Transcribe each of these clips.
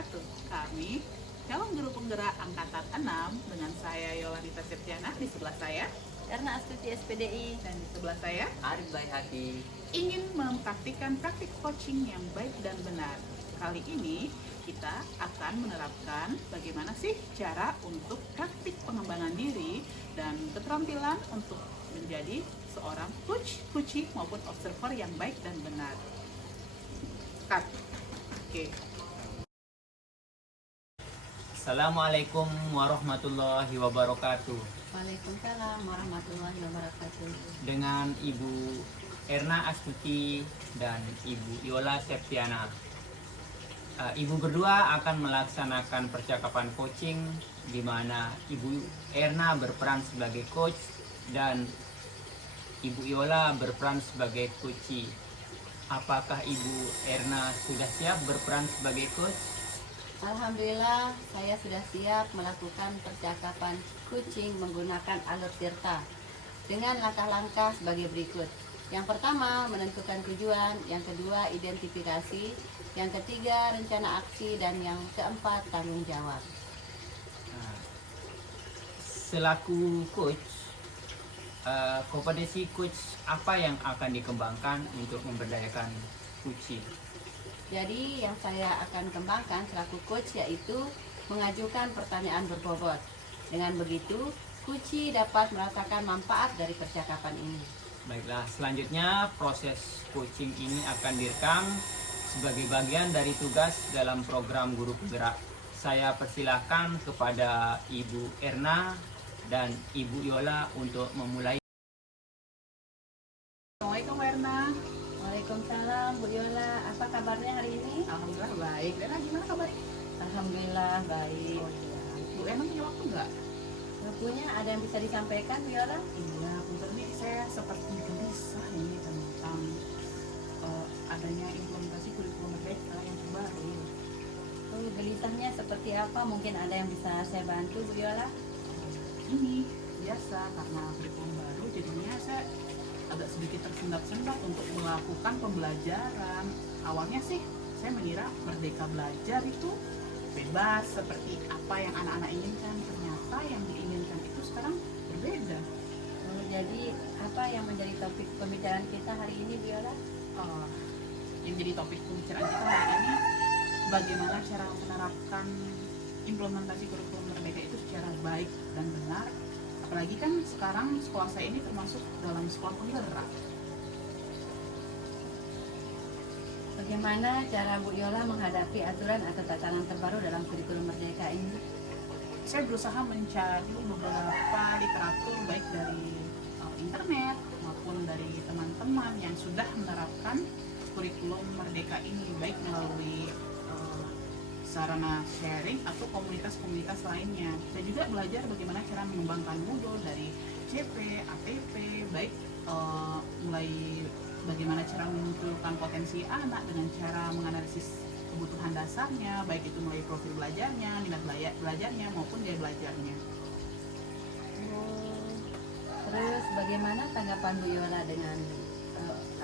wabarakatuh. Kami calon guru penggerak angkatan 6 dengan saya Yolanita Septiana di sebelah saya Erna Astuti SPDI dan di sebelah saya Arif Baihaqi ingin mempraktikkan praktik coaching yang baik dan benar. Kali ini kita akan menerapkan bagaimana sih cara untuk praktik pengembangan diri dan keterampilan untuk menjadi seorang coach, coachee maupun observer yang baik dan benar. Cut. Oke. Assalamualaikum warahmatullahi wabarakatuh. Waalaikumsalam warahmatullahi wabarakatuh. Dengan Ibu Erna Astuti dan Ibu Yola Septiana, Ibu berdua akan melaksanakan percakapan coaching di mana Ibu Erna berperan sebagai coach dan Ibu Yola berperan sebagai coachee. Apakah Ibu Erna sudah siap berperan sebagai coach? Alhamdulillah, saya sudah siap melakukan percakapan coaching menggunakan alur tirta dengan langkah-langkah sebagai berikut. Yang pertama, menentukan tujuan. Yang kedua, identifikasi. Yang ketiga, rencana aksi. Dan yang keempat, tanggung jawab. Selaku coach, kompetensi coach apa yang akan dikembangkan untuk memberdayakan coachee? Jadi yang saya akan kembangkan selaku coach yaitu mengajukan pertanyaan berbobot. Dengan begitu, coachee dapat merasakan manfaat dari percakapan ini. Baiklah, selanjutnya proses coaching ini akan direkam sebagai bagian dari tugas dalam program Guru Penggerak. Saya persilahkan kepada Ibu Erna dan Ibu Yola untuk memulai. Assalamualaikum Erna. Waalaikumsalam Bu Yola, apa kabarnya hari ini? Alhamdulillah baik. Erna gimana kabarnya? Alhamdulillah baik. Oh iya. Bu Erna punya waktu nggak? Punya ada yang bisa disampaikan Bu Yola? Iya, punten nih saya seperti gelisah ini tentang adanya implementasi kurikulum merdeka yang terbaru. Oh, gelisahnya seperti apa? Mungkin ada yang bisa saya bantu Bu Yola? Ini biasa karena kurikulum baru jadinya saya agak sedikit tersendat-sendat untuk melakukan pembelajaran. Awalnya sih saya mengira merdeka belajar itu bebas seperti apa yang anak-anak inginkan. Ternyata yang diinginkan itu sekarang berbeda. Oh, jadi apa yang menjadi topik pembicaraan kita hari ini Bu Yola? Yang jadi topik pembicaraan kita hari ini bagaimana cara menerapkan implementasi kurikulum merdeka itu secara baik dan benar. Apalagi kan sekarang sekolah saya ini termasuk dalam sekolah penggerak. Bagaimana cara Bu Yola menghadapi aturan atau tatanan terbaru dalam kurikulum merdeka ini? Saya berusaha mencari beberapa literatur baik dari internet maupun dari teman-teman yang sudah menerapkan kurikulum merdeka ini, baik melalui sarana sharing atau komunitas-komunitas lainnya. Saya juga belajar bagaimana cara mengembangkan Moodle dari CP, ATP, baik mulai bagaimana cara memunculkan potensi anak dengan cara menganalisis kebutuhan dasarnya, baik itu mulai profil belajarnya, minat belajarnya maupun gaya belajarnya. Terus bagaimana tanggapan Bu Yola dengan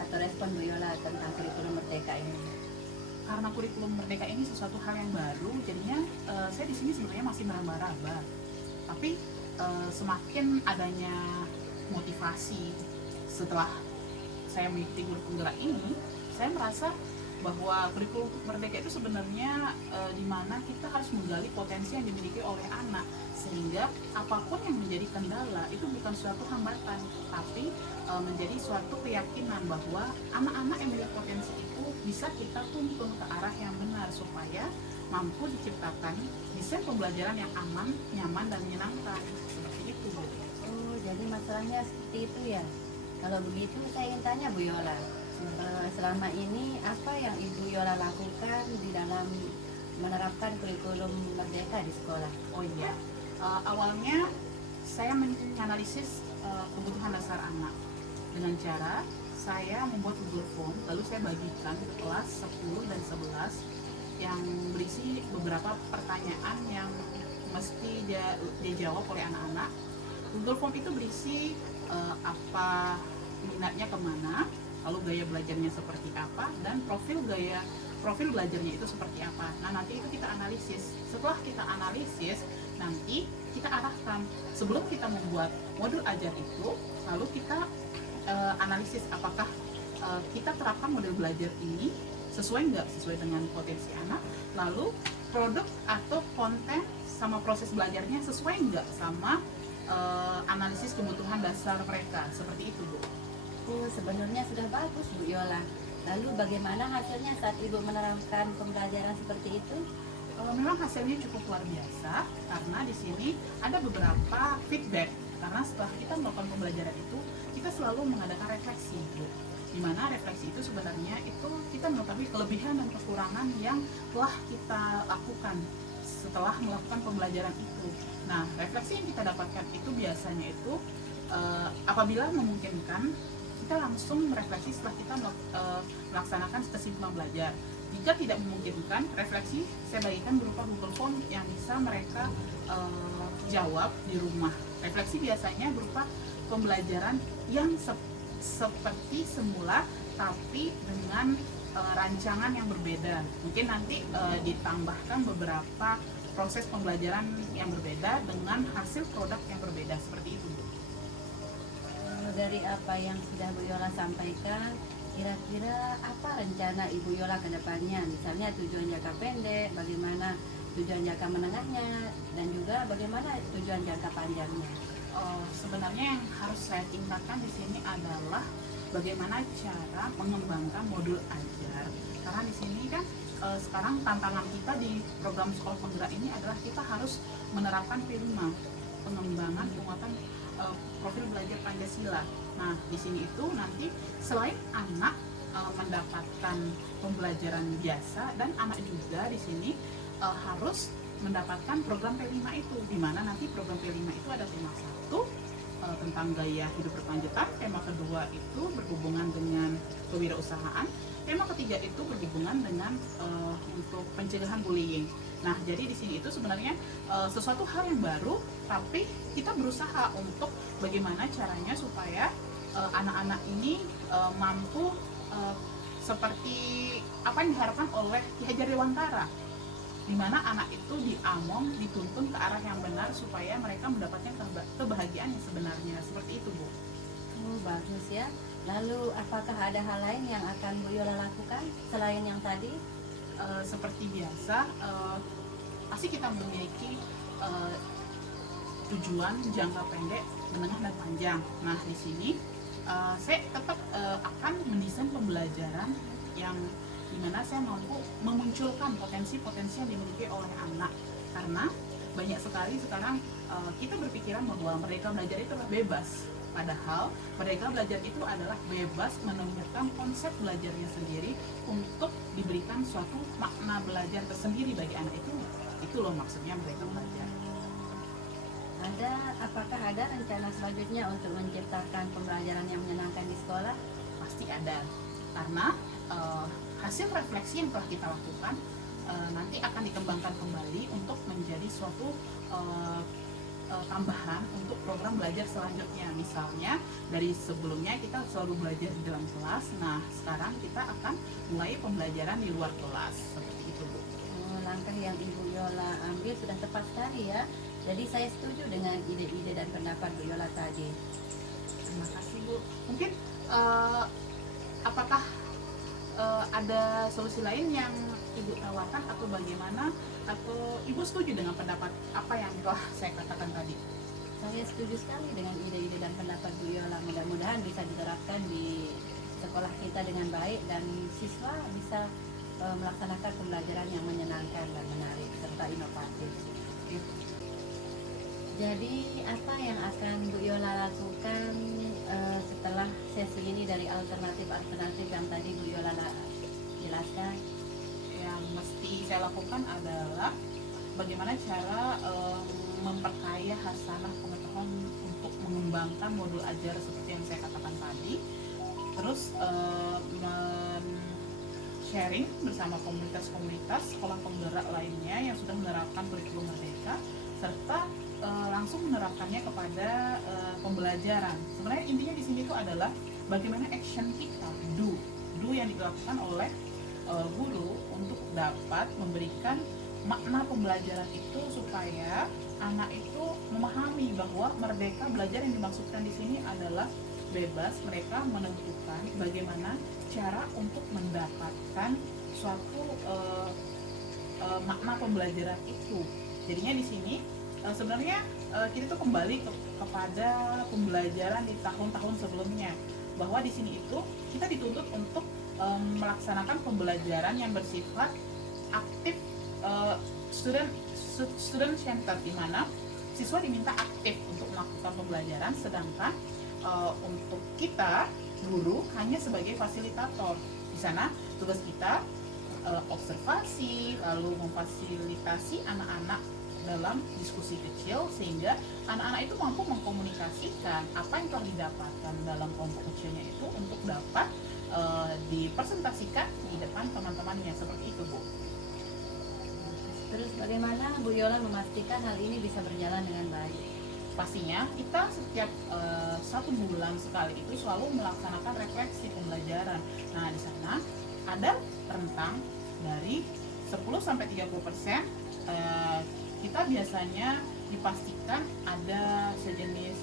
atau respon Bu Yola tentang kurikulum merdeka ini? Karena kurikulum merdeka ini sesuatu hal yang baru, jadinya saya di sini sebenarnya masih meraba-raba. Tapi semakin adanya motivasi setelah saya mengikuti guru penggerak ini, saya merasa bahwa kurikulum merdeka itu sebenarnya di mana kita harus menggali potensi yang dimiliki oleh anak, sehingga apapun yang menjadi kendala itu bukan suatu hambatan, tapi menjadi suatu keyakinan bahwa anak-anak yang memiliki potensi itu bisa kita tuntun ke arah yang benar supaya mampu diciptakan desain pembelajaran yang aman, nyaman, dan menyenangkan. Seperti itu. Oh, jadi masalahnya seperti itu ya. Kalau begitu saya ingin tanya Bu Yola, selama ini apa yang Ibu Yola lakukan di dalam menerapkan kurikulum merdeka di sekolah? Oh iya, awalnya saya menganalisis kebutuhan dasar anak dengan cara saya membuat Google Form, lalu saya bagikan ke kelas 10 dan 11 yang berisi beberapa pertanyaan yang mesti dijawab oleh anak-anak. Google Form itu berisi apa minatnya kemana, lalu gaya belajarnya seperti apa, dan profil profil belajarnya itu seperti apa. Nah, nanti itu kita analisis. Setelah kita analisis, nanti kita arahkan. Sebelum kita membuat modul ajar itu, lalu kita analisis apakah kita terapkan model belajar ini sesuai nggak sesuai dengan potensi anak, lalu produk atau konten sama proses belajarnya sesuai nggak sama analisis kebutuhan dasar mereka, seperti itu, Bu. Oh, sebenarnya sudah bagus, Bu Yola. Lalu bagaimana hasilnya saat Ibu menerapkan pembelajaran seperti itu? Memang hasilnya cukup luar biasa karena di sini ada beberapa feedback. Karena setelah kita melakukan pembelajaran itu, kita selalu mengadakan refleksi, Bu. Di mana refleksi itu sebenarnya itu kita mengetahui kelebihan dan kekurangan yang telah kita lakukan setelah melakukan pembelajaran itu. Nah, refleksi yang kita dapatkan itu biasanya itu apabila memungkinkan kita langsung merefleksi setelah kita melaksanakan kesimpulan belajar. Jika tidak memungkinkan, refleksi saya bagikan berupa Google Form yang bisa mereka jawab di rumah. Refleksi biasanya berupa pembelajaran yang seperti semula tapi dengan rancangan yang berbeda. Mungkin nanti ditambahkan beberapa proses pembelajaran yang berbeda dengan hasil produk yang berbeda, seperti itu, Bu. Dari apa yang sudah Bu Yola sampaikan, kira-kira apa rencana Ibu Yola ke depannya? Misalnya tujuan jangka pendek, bagaimana tujuan jangka menengahnya, dan juga bagaimana tujuan jangka panjangnya? Sebenarnya yang harus saya tingkatkan di sini adalah bagaimana cara mengembangkan modul ajar. Karena di sini kan sekarang tantangan kita di program sekolah penggerak ini adalah kita harus menerapkan P5, pengembangan penguatan profil belajar Pancasila. Nah, di sini itu nanti selain anak mendapatkan pembelajaran biasa, dan anak juga di sini harus mendapatkan program P5 itu, di mana nanti program P5 itu ada tema 1 tentang gaya hidup berkelanjutan, tema kedua itu berhubungan dengan kewirausahaan, tema ketiga itu berhubungan dengan untuk pencegahan bullying. Nah, jadi di sini itu sebenarnya sesuatu hal yang baru, tapi kita berusaha untuk bagaimana caranya supaya anak-anak ini mampu seperti apa yang diharapkan oleh Ki Hajar Dewantara, di mana anak itu diamong, dituntun ke arah yang benar supaya mereka mendapatkan kebahagiaan yang sebenarnya, seperti itu, Bu. Oh, bagus ya. Lalu apakah ada hal lain yang akan Bu Yola lakukan selain yang tadi? Seperti biasa, pasti kita memiliki tujuan jangka pendek, menengah, dan panjang. Nah, di sini saya tetap akan mendesain pembelajaran yang dimana saya mampu memunculkan potensi-potensi yang dimiliki oleh anak. Karena banyak sekali sekarang kita berpikiran bahwa mereka belajar itu adalah bebas, padahal mereka belajar itu adalah bebas menemukan konsep belajarnya sendiri untuk diberikan suatu makna belajar tersendiri bagi anak itu loh maksudnya mereka belajar. Apakah ada rencana selanjutnya untuk menciptakan pembelajaran yang menyenangkan di sekolah? Pasti ada, karena hasil refleksi yang telah kita lakukan nanti akan dikembangkan kembali untuk menjadi suatu tambahan untuk program belajar selanjutnya. Misalnya dari sebelumnya kita selalu belajar di dalam kelas, nah sekarang kita akan mulai pembelajaran di luar kelas, seperti itu, Bu. Langkah yang Ibu Yola ambil sudah tepat sekali ya. Jadi saya setuju dengan ide-ide dan pendapat Bu Yola tadi. Terima kasih, Bu. Mungkin apakah ada solusi lain yang Ibu tawarkan atau bagaimana, atau Ibu setuju dengan pendapat apa yang telah saya katakan tadi? Saya setuju sekali dengan ide-ide dan pendapat Bu Yola. Mudah-mudahan bisa diterapkan di sekolah kita dengan baik dan siswa bisa melaksanakan pembelajaran yang menyenangkan dan menarik serta inovatif. Jadi apa yang akan Bu Yola lakukan setelah sesi ini dari alternatif-alternatif yang tadi Bu Yola jelaskan? Yang mesti saya lakukan adalah bagaimana cara memperkaya hasanah pengetahuan untuk mengembangkan modul ajar seperti yang saya katakan tadi. Terus sharing bersama komunitas-komunitas sekolah penggerak lainnya yang sudah menerapkan kurikulum Merdeka, serta langsung menerapkannya kepada pembelajaran. Sebenarnya intinya di sini itu adalah bagaimana action kita, do yang dilakukan oleh guru untuk dapat memberikan makna pembelajaran itu supaya anak itu memahami bahwa merdeka belajar yang dimaksudkan di sini adalah bebas mereka menentukan bagaimana cara untuk mendapatkan suatu makna pembelajaran itu. Jadinya di sini sebenarnya kita tuh kembali kepada pembelajaran di tahun-tahun sebelumnya, bahwa di sini itu kita dituntut untuk melaksanakan pembelajaran yang bersifat aktif, student center, di mana siswa diminta aktif untuk melakukan pembelajaran, sedangkan untuk kita guru hanya sebagai fasilitator. Di sana tugas kita observasi, lalu memfasilitasi anak-anak dalam diskusi kecil sehingga anak-anak itu mampu mengkomunikasikan apa yang telah didapatkan dalam kelompok kecilnya itu untuk dapat dipresentasikan di depan teman-temannya, seperti itu, Bu. Terus bagaimana Bu Yola memastikan hal ini bisa berjalan dengan baik? Pastinya kita setiap 1 bulan sekali itu selalu melaksanakan refleksi pembelajaran. Nah, di sana ada rentang dari 10-30%. Kita biasanya dipastikan ada sejenis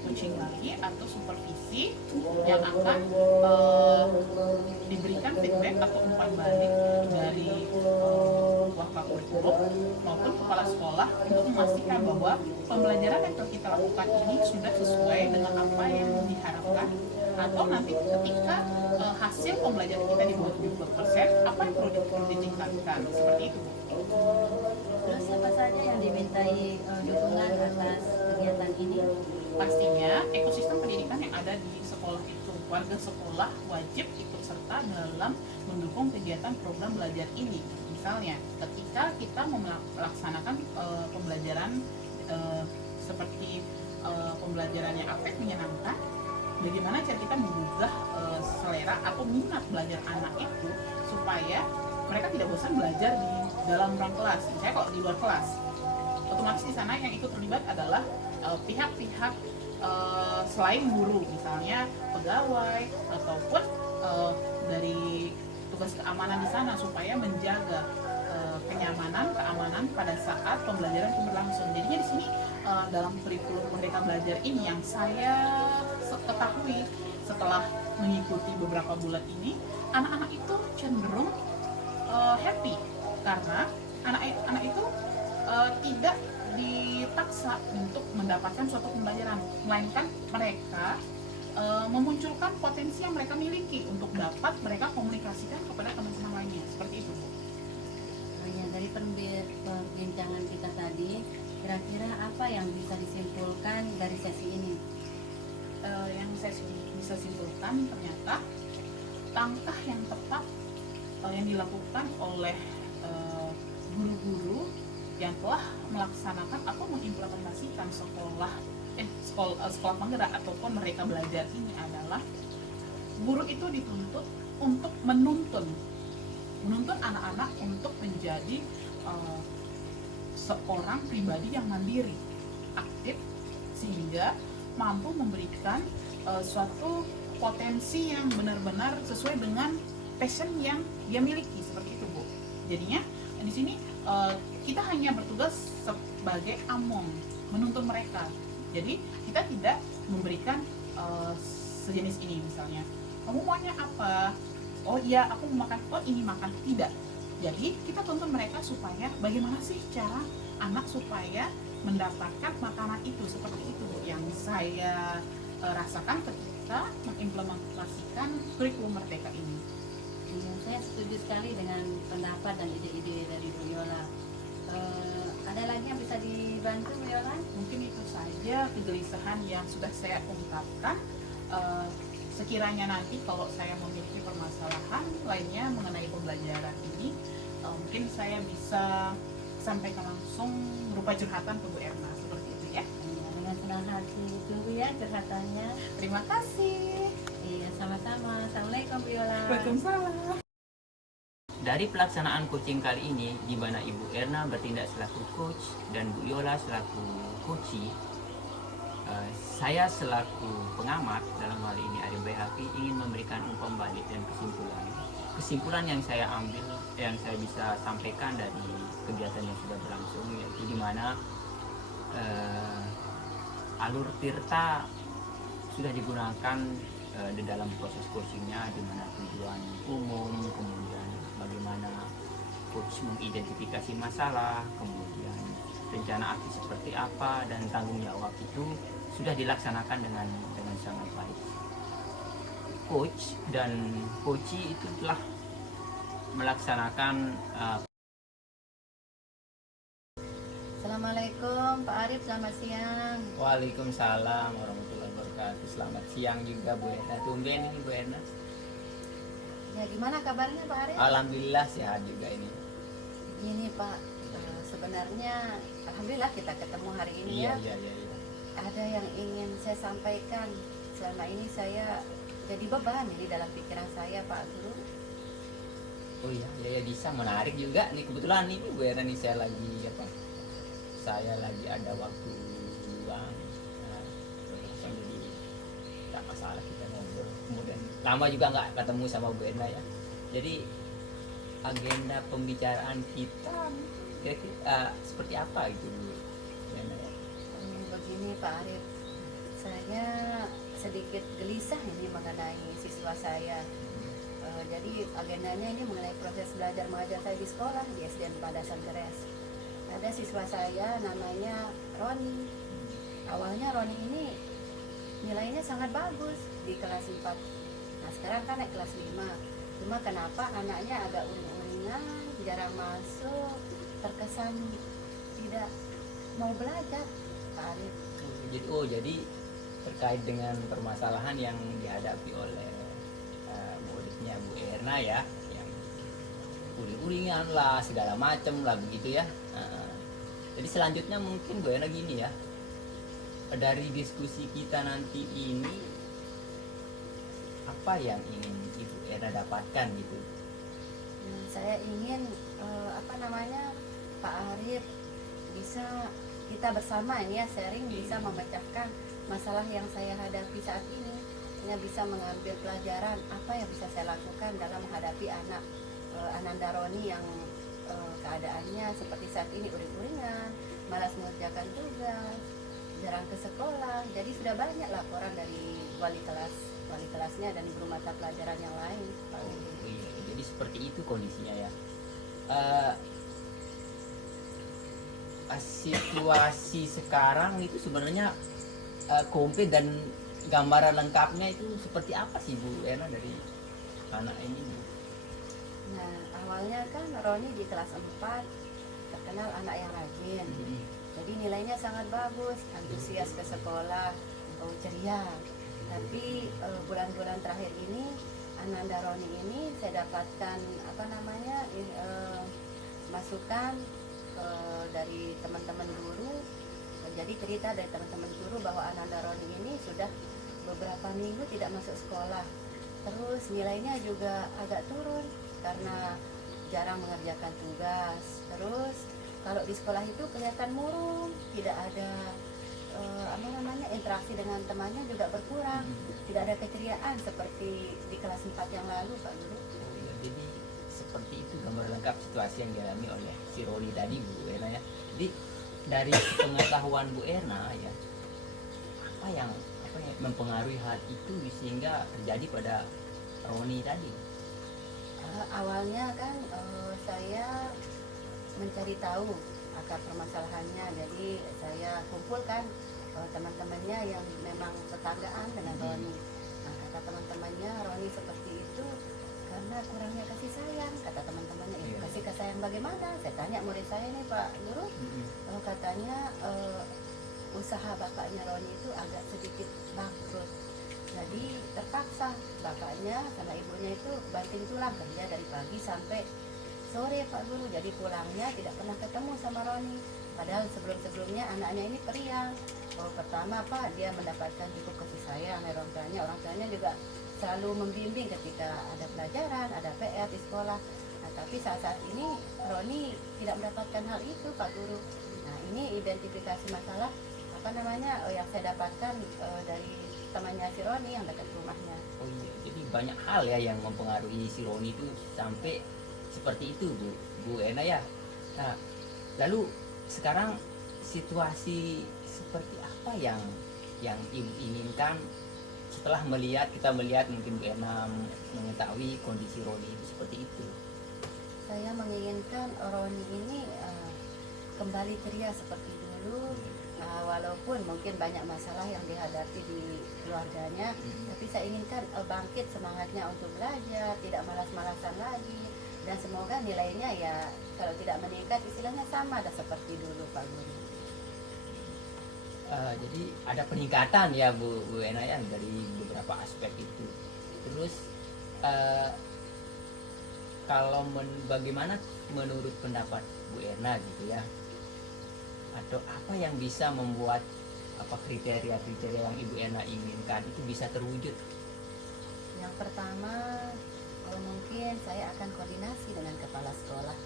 coaching lagi atau supervisi yang akan diberikan feedback atau umpan balik dari wakil kurikulum maupun kepala sekolah untuk memastikan bahwa pembelajaran yang kita lakukan ini sudah sesuai dengan apa yang diharapkan, atau nanti ketika hasil pembelajaran kita di bawah 70%, apa yang perlu ditingkatkan, seperti itu. Terus siapa saja yang dimintai dukungan atas kegiatan ini? Pastinya ekosistem pendidikan yang ada di sekolah itu, warga sekolah wajib ikut serta dalam mendukung kegiatan program belajar ini. Misalnya ketika kita melaksanakan pembelajaran seperti pembelajaran yang aktif menyenangkan, bagaimana cara kita menggugah selera atau minat belajar anak itu supaya mereka tidak bosan belajar di dalam ruang kelas. Misalnya kalau di luar kelas, otomatis di sana yang ikut terlibat adalah pihak-pihak selain guru, misalnya pegawai ataupun dari tugas keamanan di sana, supaya menjaga keamanan pada saat pembelajaran itu berlangsung. Jadinya di sini dalam kurikulum Merdeka Belajar ini yang saya ketahui setelah mengikuti beberapa bulan ini, anak-anak itu cenderung happy karena anak-anak itu tidak dipaksa untuk mendapatkan suatu pembelajaran, melainkan mereka memunculkan potensi yang mereka miliki untuk dapat mereka komunikasikan kepada teman-teman lainnya, seperti itu, Bu. Ya, dari perbincangan kita tadi, kira-kira apa yang bisa disimpulkan dari sesi ini? Yang saya bisa simpulkan, ternyata langkah yang tepat yang dilakukan oleh guru-guru yang telah melaksanakan atau mengimplementasikan sekolah penggerak ataupun Merdeka Belajar ini adalah guru itu dituntut untuk menuntun anak-anak untuk menjadi seorang pribadi yang mandiri, aktif, sehingga mampu memberikan suatu potensi yang benar-benar sesuai dengan passion yang dia miliki, seperti itu, Bu. Jadinya di sini kita hanya bertugas sebagai among, menuntun mereka. Jadi kita tidak memberikan sejenis ini, misalnya kamu maunya apa, oh iya aku mau makan, oh ini makan, tidak. Jadi kita tuntun mereka supaya bagaimana sih cara anak supaya mendapatkan makanan itu, seperti itu, Bu, yang saya rasakan ketika mengimplementasikan kurikulum Merdeka ini. Saya setuju sekali dengan pendapat dan ide-ide dari Bu Yola. Ada lagi yang bisa dibantu, Bu Yola? Mungkin itu saja kegelisahan yang sudah saya ungkapkan. Sekiranya nanti kalau saya memiliki permasalahan lainnya mengenai pembelajaran ini, mungkin saya bisa sampaikan langsung berupa curhatan ke Bu Erna, seperti itu ya. Dengan senang hati tunggu ya curhatannya. Terima kasih. Iya, sama-sama. Assalamualaikum, Bu Yola. Waalaikumsalam. Dari pelaksanaan coaching kali ini, di mana Ibu Erna bertindak selaku coach dan Bu Yola selaku coachee, saya selaku pengamat dalam hal ini Arif Bayhaqi ingin memberikan umpan balik dan kesimpulan kesimpulan yang saya ambil, yang saya bisa sampaikan dari kegiatan yang sudah berlangsung, yaitu di mana alur Tirta sudah digunakan di dalam proses coachingnya, di mana tujuan umum, kemudian bagaimana coach mengidentifikasi masalah, kemudian rencana aksi seperti apa, dan tanggung jawab itu sudah dilaksanakan dengan sangat baik. Coach dan coachee itu telah melaksanakan Assalamualaikum Pak Arif, selamat siang. Waalaikumsalam warahmatullahi wabarakatuh. Selamat siang juga Bu Erna. Tumben ini Bu Erna. Ya gimana kabarnya Pak Arif? Alhamdulillah sehat juga ini. Gini Pak, sebenarnya alhamdulillah kita ketemu hari ini ya. Iya. Ada yang ingin saya sampaikan. Selama ini saya jadi beban ini dalam pikiran saya Pak Guru. Oh iya, bisa menarik juga nih, kebetulan ini Bu Erna nih, saya lagi ada waktu luang. Nah, jadi tidak masalah kita ngobrol. Kemudian lama juga nggak ketemu sama Bu Erna ya. Jadi agenda pembicaraan kita kira-kira seperti apa itu Bu Erna ya? Begini Pak Arif, saya sedikit gelisah ini mengenai siswa saya. Jadi agendanya ini mengenai proses belajar mengajar saya di sekolah di SDN Padasan Keres. Ada siswa saya namanya Roni. Awalnya Roni ini nilainya sangat bagus di kelas 4. Nah sekarang kan naik kelas 5. Cuma kenapa anaknya agak uring-uringan, jarang masuk, terkesan tidak mau belajar Pak Arif. Jadi terkait dengan permasalahan yang dihadapi oleh muridnya Bu Erna ya, yang uring-uringan lah, segala macam lah begitu ya. Jadi selanjutnya mungkin Bu Erna gini ya, dari diskusi kita nanti ini apa yang ingin Ibu Erna dapatkan gitu? Saya ingin Pak Arif bisa kita bersama ini ya sharing, bisa memecahkan masalah yang saya hadapi saat ini. Saya bisa mengambil pelajaran apa yang bisa saya lakukan dalam menghadapi anak Ananda Roni yang keadaannya seperti saat ini, uring-uringan, malas mengerjakan tugas, jarang ke sekolah. Jadi sudah banyak laporan dari wali kelasnya dan guru mata pelajaran yang lain. Iya, jadi seperti itu kondisinya ya. Situasi sekarang itu sebenarnya komplit dan gambaran lengkapnya itu seperti apa sih Bu Erna dari anak ini Bu? Nah awalnya kan Roni di kelas 4 terkenal anak yang rajin. Jadi nilainya sangat bagus, antusias ke sekolah, ceria. Tapi bulan-bulan terakhir ini Ananda Roni ini saya dapatkan masukan dari teman-teman guru. Jadi cerita dari teman-teman guru bahwa Ananda Roni ini sudah beberapa minggu tidak masuk sekolah. Terus nilainya juga agak turun karena jarang mengerjakan tugas. Terus kalau di sekolah itu kelihatan murung, tidak ada interaksi dengan temannya juga berkurang, tidak ada keceriaan seperti di kelas 4 yang lalu Pak Guru. Jadi seperti itu gambar lengkap situasi yang dialami oleh si Roni tadi Bu Erna ya. Jadi dari pengetahuan Bu Erna ya, apa yang mempengaruhi hal itu sehingga terjadi pada Roni tadi? Awalnya kan saya mencari tahu akar permasalahannya, jadi saya kumpulkan teman-temannya yang memang tetanggaan dengan Roni. Nah, kata teman-temannya Roni seperti itu karena kurangnya kasih sayang, kata teman-temannya. Itu kasih sayang bagaimana? Saya tanya murid saya nih Pak Guru, katanya usaha bapaknya Roni itu agak sedikit bangkrut. Jadi terpaksa bapaknya sama ibunya itu banting tulang kerja dari pagi sampai sore Pak Guru. Jadi pulangnya tidak pernah ketemu sama Roni. Padahal sebelum-sebelumnya anaknya ini periang. Pertama Pak, dia mendapatkan cukup kasih sayang dari orang tuanya. Orang tuanya juga selalu membimbing ketika ada pelajaran, ada PR di sekolah. Nah, tapi saat-saat ini Roni tidak mendapatkan hal itu Pak Guru. Nah, ini identifikasi masalah yang saya dapatkan dari temannya si Roni yang dekat rumahnya. Oh iya, jadi banyak hal ya yang mempengaruhi si Roni itu sampai seperti itu Bu Erna ya. Nah, lalu sekarang situasi seperti apa yang Ibu inginkan setelah kita melihat mungkin Bu Erna mengetahui kondisi Roni itu seperti itu? Saya menginginkan Roni ini kembali ceria seperti dulu, walaupun mungkin banyak masalah yang dihadapi di keluarganya, tapi saya inginkan bangkit semangatnya untuk belajar, tidak malas-malasan lagi, dan semoga nilainya ya kalau tidak meningkat istilahnya sama ada seperti dulu Pak Guru. Jadi ada peningkatan ya Bu Ena ya dari beberapa aspek itu. Terus kalau bagaimana menurut pendapat Bu Erna gitu ya, atau apa yang bisa membuat apa kriteria-kriteria yang Ibu Erna inginkan itu bisa terwujud? Yang pertama, mungkin saya akan koordinasi dengan kepala sekolah.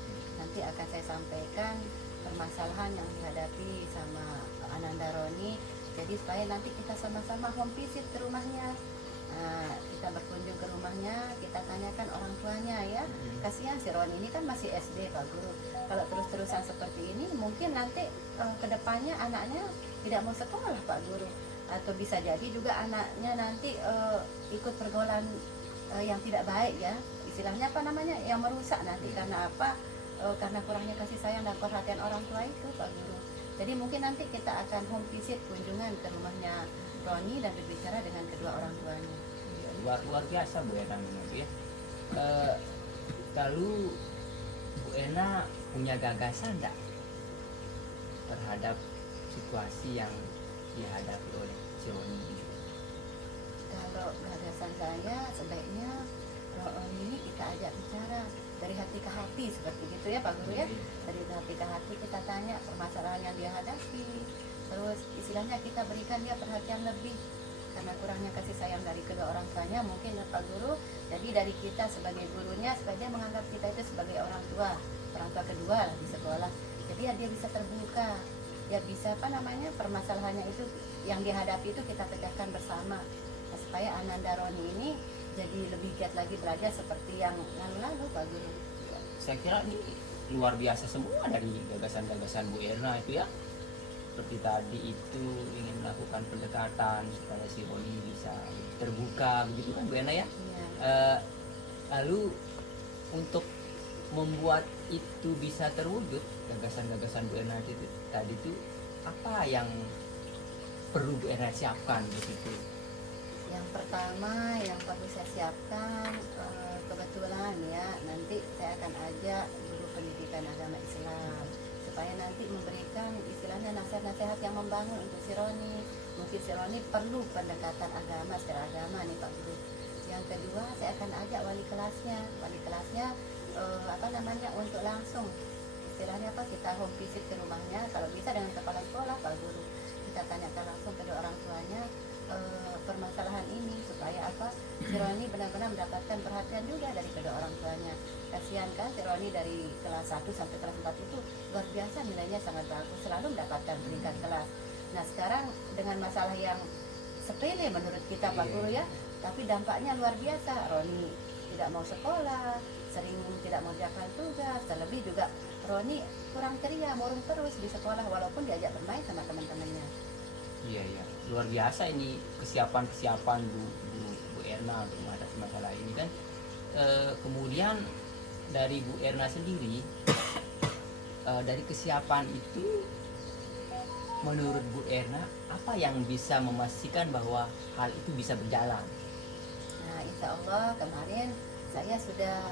Nanti akan saya sampaikan permasalahan yang dihadapi sama Ananda Roni. Jadi supaya nanti kita sama-sama home visit ke rumahnya. Kita berkunjung ke rumahnya, kita tanyakan orang tuanya ya. Kasihan si Roni ini kan masih SD Pak Guru. Kalau terus-terusan seperti ini mungkin nanti kedepannya anaknya tidak mau sekolah Pak Guru. Atau bisa jadi juga anaknya nanti ikut pergaulan yang tidak baik ya. Istilahnya apa namanya? Yang merusak nanti karena apa? Karena kurangnya kasih sayang dan perhatian orang tua itu Pak Guru. Jadi mungkin nanti kita akan home visit kunjungan ke rumahnya Roni dan berbicara dengan kedua orang tuanya. Luar biasa Bu Ena itu ya. Lalu Bu Ena punya gagasan enggak terhadap situasi yang dihadapi oleh si Roni ini? Kalau gagasan saya sebaiknya Roni ini kita ajak bicara dari hati ke hati seperti itu ya Pak Guru ya. Dari hati ke hati kita tanya permasalahan yang dia hadapi, terus istilahnya kita berikan dia perhatian lebih karena kurangnya kasih sayang dari kedua orang tuanya mungkin ya Pak Guru. Jadi dari kita sebagai gurunya supaya dia menganggap kita itu sebagai orang tua kedua lah di sekolah. Jadi ya dia bisa terbuka, dia bisa apa namanya permasalahannya itu yang dihadapi itu kita pecahkan bersama. Nah, supaya Ananda Roni ini jadi lebih giat lagi belajar seperti yang lalu-lalu Pak Guru. Saya kira ini luar biasa semua dari gagasan-gagasan Bu Erna itu ya. Seperti tadi itu ingin melakukan pendekatan supaya si Roni bisa terbuka begitu kan Bu Erna ya. Iya. Lalu untuk membuat itu bisa terwujud gagasan-gagasan Bu Erna itu tadi itu apa yang perlu Bu Erna siapkan begitu? Yang pertama yang perlu saya siapkan kebetulan ya nanti saya akan ajak guru pendidikan agama Islam supaya nanti memberikan istilahnya nasihat-nasihat yang membangun untuk si Roni. Mungkin si Roni perlu pendekatan agama secara agama nih Pak Guru. Yang kedua saya akan ajak wali kelasnya apa namanya untuk langsung istilahnya apa kita home visit ke rumahnya kalau bisa dengan kepala sekolah Pak Guru. Kita tanyakan langsung ke orang tuanya permasalahan ini supaya apa si Roni benar-benar mendapatkan perhatian juga dari kedua orang tuanya. Kasihan kan si Roni dari kelas 1 sampai kelas 4 itu luar biasa nilainya sangat bagus, selalu mendapatkan peringkat kelas. Nah sekarang dengan masalah yang sepele menurut kita Pak Guru ya, tapi dampaknya luar biasa. Roni tidak mau sekolah, sering tidak mau mengerjakan tugas, terlebih juga Roni kurang ceria, murung terus di sekolah walaupun diajak bermain sama teman-temannya. Iya, luar biasa ini kesiapan Bu Erna untuk menghadapi masalah ini kan. Kemudian dari Bu Erna sendiri dari kesiapan itu menurut Bu Erna apa yang bisa memastikan bahwa hal itu bisa berjalan? Nah insya Allah kemarin saya sudah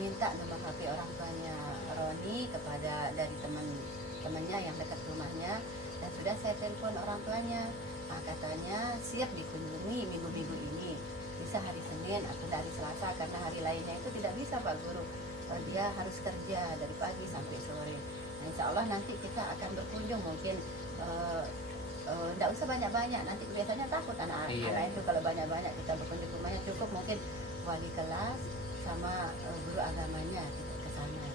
minta nomor HP orang tuanya Roni kepada dari teman-temannya yang dekat rumahnya. Dan sudah saya telepon orang tuanya, katanya siap dikunjungi minggu-minggu ini, bisa hari Senin atau hari Selasa karena hari lainnya itu tidak bisa Pak Guru, dia harus kerja dari pagi sampai sore. Nah, insya Allah nanti kita akan berkunjung mungkin tidak usah banyak-banyak, nanti biasanya takut anak-anak itu kalau banyak-banyak kita berkunjung ke rumahnya, cukup mungkin wali kelas sama guru agamanya kita ke sana.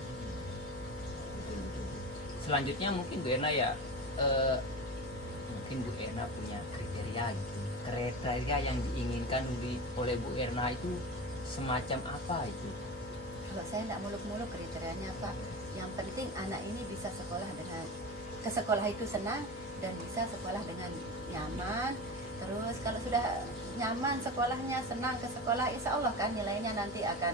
Selanjutnya mungkin Bu Erna ya mungkin Bu Erna punya kriteria gitu. Kriteria yang diinginkan oleh Bu Erna itu semacam apa itu? Kalau saya tidak muluk-muluk kriterianya Pak, yang penting anak ini bisa sekolah dengan ke sekolah itu senang dan bisa sekolah dengan nyaman. Terus kalau sudah nyaman sekolahnya, senang ke sekolah, insya Allah kan nilainya nanti akan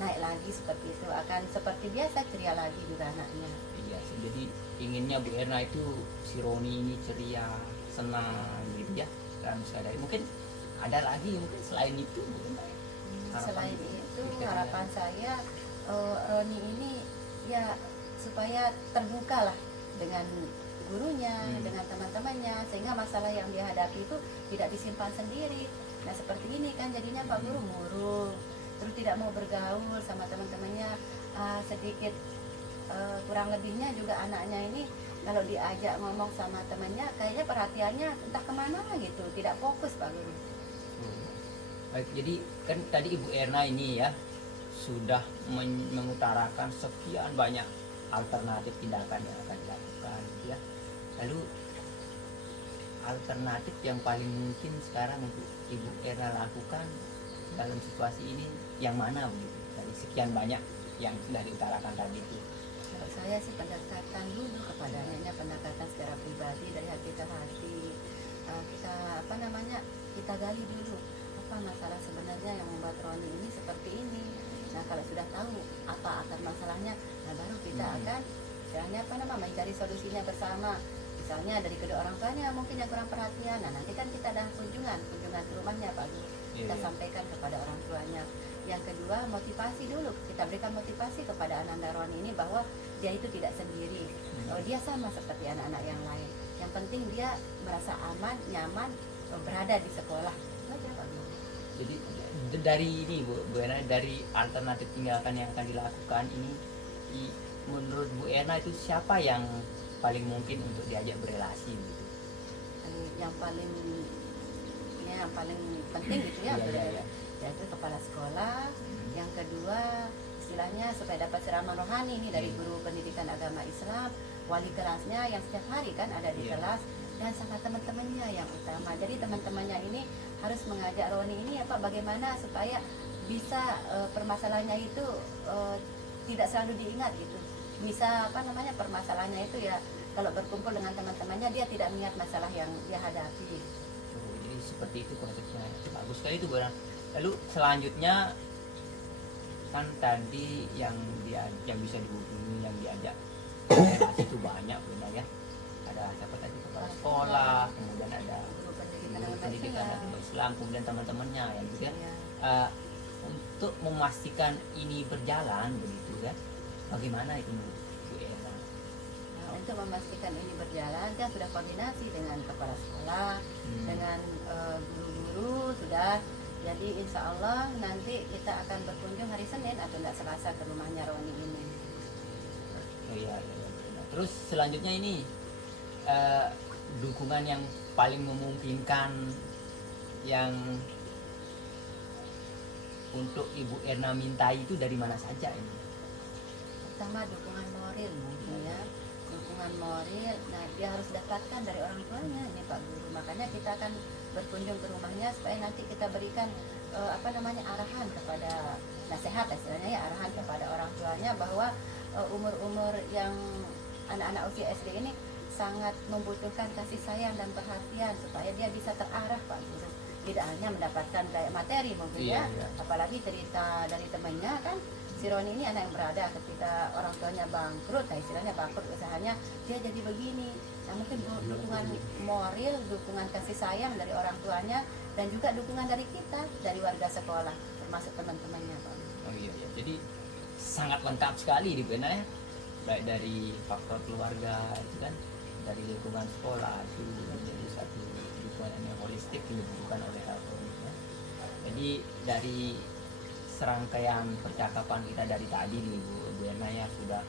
naik lagi seperti itu, akan seperti biasa ceria lagi juga anaknya. Iya, jadi inginnya Bu Erna itu si Roni ini ceria, senang gitu ya. Dan sadari mungkin ada lagi mungkin selain itu mungkin harapan Selain itu kriteria. harapan saya Roni ini ya supaya terbuka lah dengan gurunya, dengan teman-temannya, sehingga masalah yang dia hadapi itu tidak disimpan sendiri. Nah seperti ini kan jadinya Pak Guru murung, terus tidak mau bergaul sama teman-temannya, sedikit kurang lebihnya juga anaknya ini kalau diajak ngomong sama temannya kayaknya perhatiannya entah kemana gitu, tidak fokus Pak Guru. Baik, jadi kan tadi Ibu Erna ini ya sudah mengutarakan sekian banyak alternatif tindakan yang akan dilakukan gitu ya. Lalu alternatif yang paling mungkin sekarang untuk Ibu Erna lakukan dalam situasi ini yang mana begitu? Dari sekian banyak yang sudah diutarakan tadi itu. Kalau saya sih pendekatan dulu kepadanya, pendekatan secara pribadi dari hati ke hati. Kita kita gali dulu apa masalah sebenarnya yang membuat Roni ini seperti ini. Nah kalau sudah tahu apa akar masalahnya, nah baru kita akan istilahnya mencari solusinya bersama. Misalnya dari kedua orang tuanya mungkin yang kurang perhatian, nah nanti kan kita ada kunjungan ke rumahnya Pak Guru, kita sampaikan kepada orang tuanya. Yang kedua motivasi dulu, kita berikan motivasi kepada Ananda Roni ini bahwa dia itu tidak sendiri, dia sama seperti anak-anak yang lain. Yang penting dia merasa aman, nyaman, berada di sekolah. Itu aja Pak Guru. Jadi dari ini Bu Erna, dari alternatif tindakan yang akan dilakukan ini menurut Bu Erna itu siapa yang paling mungkin untuk diajak berelasi gitu? Yang paling penting gitu ya, Iya. yaitu kepala sekolah. Yang kedua istilahnya supaya dapat siraman rohani ini dari guru pendidikan agama Islam, wali kelasnya yang setiap hari kan ada di kelas, dan sama teman-temannya yang utama. Jadi teman-temannya ini harus mengajak Roni ini bagaimana supaya bisa permasalahannya itu tidak selalu diingat gitu. Bisa permasalahannya itu ya kalau berkumpul dengan teman-temannya dia tidak mengingat masalah yang dia hadapi. Jadi seperti itu konsepnya. Bagus sekali itu Bu Erna. Lalu selanjutnya kan tadi yang bisa dihubungi, yang diajak relasi itu banyak benar ya. Ada siapa tadi, kepala sekolah, kemudian ada Guru guru pendidikan agama Islam, kemudian teman-temannya ya gitu ya. Ya. Untuk memastikan ini berjalan begitu ya, bagaimana itu Bu Erna? Nah, untuk memastikan ini berjalan, kita sudah koordinasi dengan kepala sekolah, dengan guru-guru sudah. Jadi insya Allah nanti kita akan berkunjung hari Senin atau tidak Selasa ke rumahnya Roni ini. Iya. Terus selanjutnya ini dukungan yang paling memungkinkan yang untuk Ibu Erna mintai itu dari mana saja ini? Pertama dukungan moral mungkin ya, dukungan moral. Nah dia harus dapatkan dari orang tuanya ini Pak Guru. Makanya kita akan berkunjung ke rumahnya supaya nanti kita berikan arahan kepada nasihat istilahnya ya, arahan kepada orang tuanya bahwa umur-umur yang anak-anak usia SD ini sangat membutuhkan kasih sayang dan perhatian supaya dia bisa terarah Pak Guru. Tidak hanya mendapatkan kayak materi mungkin ya, apalagi cerita dari temannya kan. Si Roni ini anak yang berada ketika orang tuanya bangkrut, istilahnya bangkrut usahanya, dia jadi begini. Nah mungkin dukungan moral, dukungan kasih sayang dari orang tuanya, dan juga dukungan dari kita, dari warga sekolah, termasuk teman-temannya Pak. Oh iya. Jadi sangat lengkap sekali di Bu Erna ya, baik dari faktor keluarga itu kan, dari lingkungan sekolah itu menjadi satu dukungan yang holistik yang dibutuhkan oleh Roni ya. Jadi dari serangkaian percakapan kita dari tadi nih Bu Erna ya sudah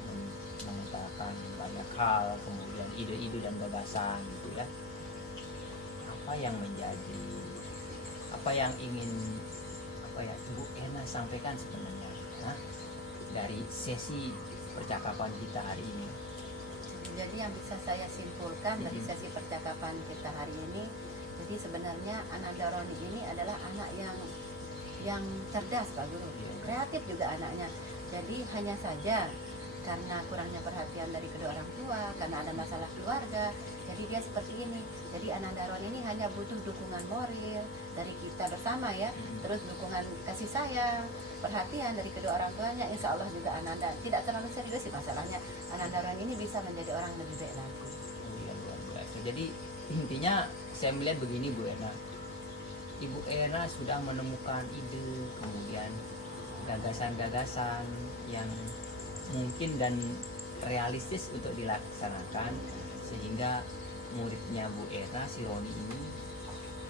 mengutarakan banyak hal, kemudian ide-ide dan gagasan gitu ya. Apa yang ingin Bu Erna sampaikan sebenarnya dari sesi percakapan kita hari ini? Jadi yang bisa saya simpulkan dari sesi percakapan kita hari ini, jadi sebenarnya Ananda Roni ini adalah anak yang yang cerdas Pak Guru, kreatif juga anaknya. Jadi hanya saja karena kurangnya perhatian dari kedua orang tua, karena ada masalah keluarga, jadi dia seperti ini. Jadi Ananda Arwan ini hanya butuh dukungan moral dari kita bersama ya, terus dukungan kasih sayang, perhatian dari kedua orang tuanya. Insya Allah juga Ananda tidak terlalu serius sih masalahnya. Ananda Arwan ini bisa menjadi orang lebih baik lagi. Oh iya, luar biasa. Jadi intinya saya melihat begini Bu Erna, Ibu Erna sudah menemukan ide, kemudian gagasan-gagasan yang mungkin dan realistis untuk dilaksanakan, sehingga muridnya Bu Erna, si Roni ini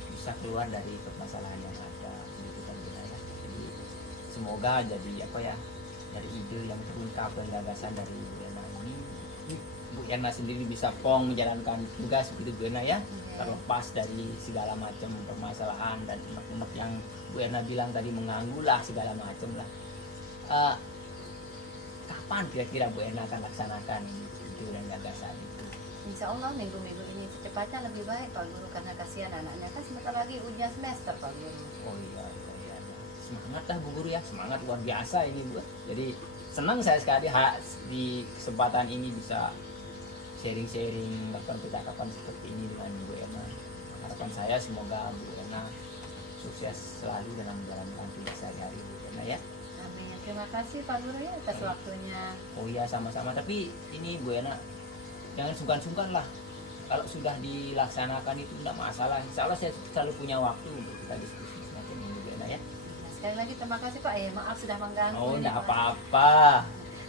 bisa keluar dari permasalahan yang ada gitu kan ya. Jadi semoga jadi apa ya, dari ide yang terungkap dan gagasan dari Bu Erna ini, Bu Erna sendiri bisa pong menjalankan tugas begitu Bu Erna ya, terlepas dari segala macam permasalahan dan unek-unek yang Bu Erna bilang tadi, mengganggu lah segala macam lah. Kapan kira-kira Bu Erna akan laksanakan itu dan gagasan itu? Insya Allah minggu-minggu ini secepatnya lebih baik Pak Guru, karena kasihan anaknya kan sebentar lagi ujian semester Pak Guru. Oh iya, iya. Semangat lah Bu Guru ya, semangat luar biasa ini Bu. Jadi senang saya sekali di kesempatan ini bisa sharing-sharing percakapan seperti ini dengan Bu Erna. Harapan saya semoga Bu Erna sukses selalu dalam menjalankan tugas sehari-hari Bu Erna ya. Amin. Terima kasih Pak Guru ya atas waktunya. Oh iya, sama-sama. Tapi ini Bu Erna, jangan sungkan-sungkan lah. Kalau sudah dilaksanakan itu tidak masalah. Insya Allah saya selalu punya waktu untuk kita diskusi semacam ini Bu Erna ya. Sekali lagi terima kasih Pak. Maaf sudah mengganggu. Oh, ini, tidak Pak. apa-apa.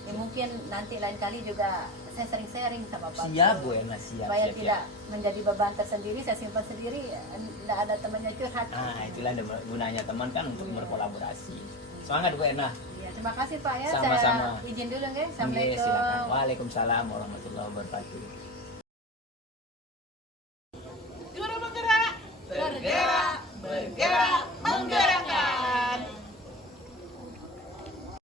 Ya, mungkin nanti lain kali juga saya sering sharing sama Pak Siap Guru. Bu Erna, siap. Supaya siap, tidak menjadi beban tersendiri, saya simpan sendiri, tidak ada temannya curhat. Nah, itulah gunanya teman kan, untuk berkolaborasi. Semangat Bu Erna. Ya, terima kasih Pak ya. Sama-sama. Saya izin dulu nggih. Oke, Assalamualaikum. silakan. Waalaikumsalam warahmatullahi wabarakatuh.